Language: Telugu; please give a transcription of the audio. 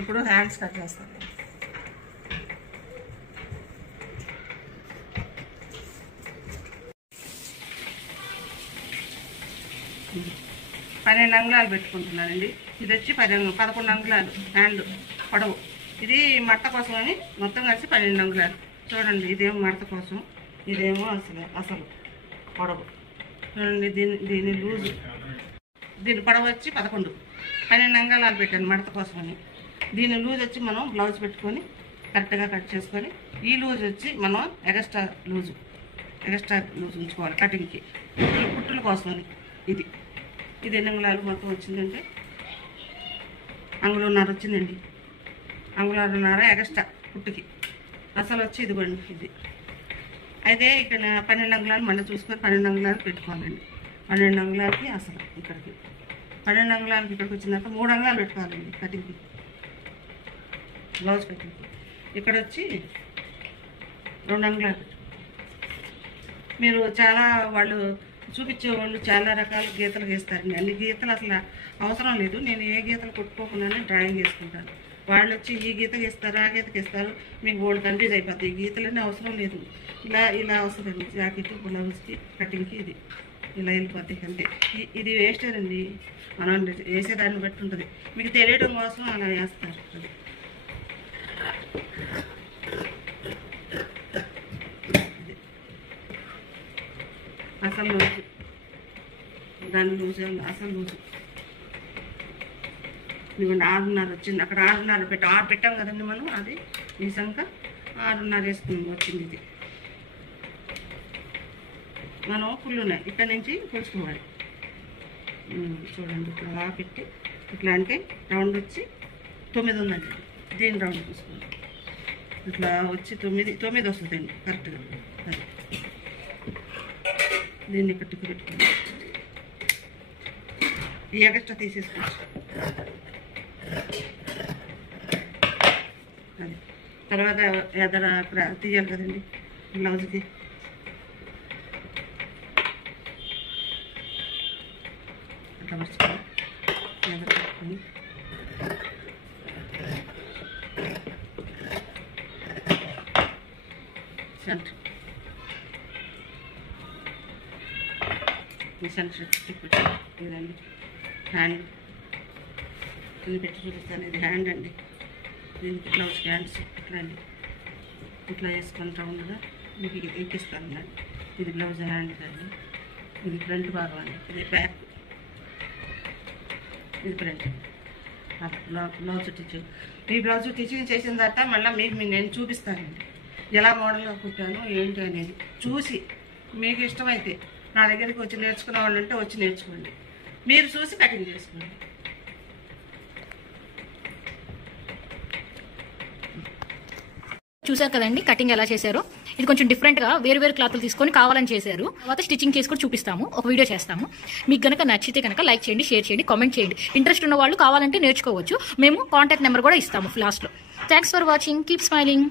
ఇప్పుడు హ్యాండ్స్ కట్ చేస్తాను. పన్నెండు అంగుళాలు పెట్టుకుంటున్నానండి. ఇది వచ్చి 11 అంగుళాలు హ్యాండ్ పొడవు. ఇది మడత కోసం అని మొత్తం కలిసి 12 అంగుళాలు. చూడండి, ఇదేమో మడత కోసం, ఇదేమో అసలు పొడవు. చూడండి, దీని లూజు, దీని పొడవు వచ్చి 12 అంగుళాలు పెట్టాను మడత కోసం అని. దీని లూజ్ వచ్చి మనం బ్లౌజ్ పెట్టుకొని కరెక్ట్గా కట్ చేసుకొని, ఈ లూజ్ వచ్చి మనం ఎక్స్ట్రా లూజ్ ఉంచుకోవాలి కటింగ్కి, కుట్టుల కోసం అని. ఇది ఎన్ని అంగుళాలు మొత్తం వచ్చిందంటే అంగుళన్నర వచ్చిందండి. అంగుళన్నర ఎక్స్ట్రా కుట్టుకి. అసలు వచ్చి ఇదిగోండి ఇది. అయితే ఇక్కడ 12 అంగుళాలు మళ్ళీ చూసుకొని 12 అంగుళాలు పెట్టుకోవాలండి. 12 అంగుళాలకి అసలు ఇక్కడికి 12 అంగుళాలకి ఇక్కడికి వచ్చిందాక 3 అంగుళాలు పెట్టుకోవాలండి కటింగ్కి, బ్లౌజ్ కటింగ్కి. ఇక్కడ వచ్చి 2 అంగుళాలు పెట్టు. మీరు చాలా వాళ్ళు చూపించే వాళ్ళు చాలా రకాల గీతలు గీస్తారండి. అన్ని గీతలు అసలు అవసరం లేదు. నేను ఏ గీతలు కొట్టుకోకుండానే డ్రాయింగ్ చేసుకుంటాను. వాళ్ళు వచ్చి ఈ గీత గీస్తారు, ఆ గీత గీస్తారు, మీకు గోల్డ్ కన్ఫ్యూజ్ అయిపోతాయి. ఈ గీతలన్నీ అవసరం లేదు. ఇలా వస్తుందండి జాకెట్ బ్లౌజ్కి కటింగ్కి. ఇది ఇలా వెళ్ళిపోతాయి అంతే. ఇది వేస్టేనండి, మనం వేసేదాన్ని బట్టి ఉంటుంది. మీకు తెలియడం కోసం అలా వేస్తారు. అసలు లూజు, దాని లూజు అసలు లూజు. ఇదిగోండి 6:30 వచ్చింది. అక్కడ 6:30 6 పెట్టాం కదండి మనం. అది ఈ సంఖ్య 6:30 వేసుకుని వచ్చింది. ఇది మనం పుల్లున్నాయి ఇక్కడ నుంచి కొలుచుకోవాలి. చూడండి, ఇట్లా అలా పెట్టి ఇట్లా అంటే రౌండ్ వచ్చి 9 ఉందండి. దీని రౌండ్ చూసుకోండి. ఇట్లా వచ్చి 9 వస్తుందండి కరెక్ట్గా. అది దీన్ని ఇక్కడ టిక్కు పెట్టుకోండి. ఈ ఎక్స్ట్రా తీసేసుకోవచ్చు. అది తర్వాత ఎదర తీయాలి కదండి బ్లౌజ్కి. అట్లా మర్చిపోయి ఎదర పెట్టుకొని సెంటర్ ఇదండి హ్యాండ్. ఇది పెట్టి చూపిస్తాను. ఇది హ్యాండ్ అండి. దీనికి బ్లౌజ్ హ్యాండ్స్ ఇట్లా అండి, ఇట్లా వేసుకొని రౌండ్గా మీకు ఎక్కిస్తాను అండి. ఇది బ్లౌజ్ హ్యాండ్ అండి. ఇది ఫ్రంట్ భాగం అండి. ఇది బ్యాక్, ఇది ఫ్రంట్. Blouse teaching. ఈ బ్లౌజ్ టీచింగ్ చేసిన తర్వాత మళ్ళీ మీకు నేను చూపిస్తానండి ఎలా మోడల్గా కుట్టాను ఏంటి అనేది. చూసి మీకు ఇష్టమైతే నా దగ్గరికి వచ్చి నేర్చుకునే వాళ్ళు ఉంటే వచ్చి నేర్చుకోండి. మీరు చూసి కటింగ్ చేసుకోండి. చూసారు కదండి కటింగ్ ఎలా చేశారో. ఇది కొంచెం డిఫరెంట్గా వేరు క్లాత్లు తీసుకొని కావాలని చేశారు. తర్వాత స్టిచ్చింగ్ చేసి కూడా చూపిస్తాము, ఒక వీడియో చేస్తాము. మీకు కనుక నచ్చితే కనుక లైక్ చేయండి, షేర్ చేయండి, కామెంట్ చేయండి. ఇంట్రెస్ట్ ఉన్న వాళ్ళు కావాలంటే నేర్చుకోవచ్చు. మేము కాంటాక్ట్ నెంబర్ కూడా ఇస్తాము లాస్ట్లో. Thanks for watching. Keep smiling.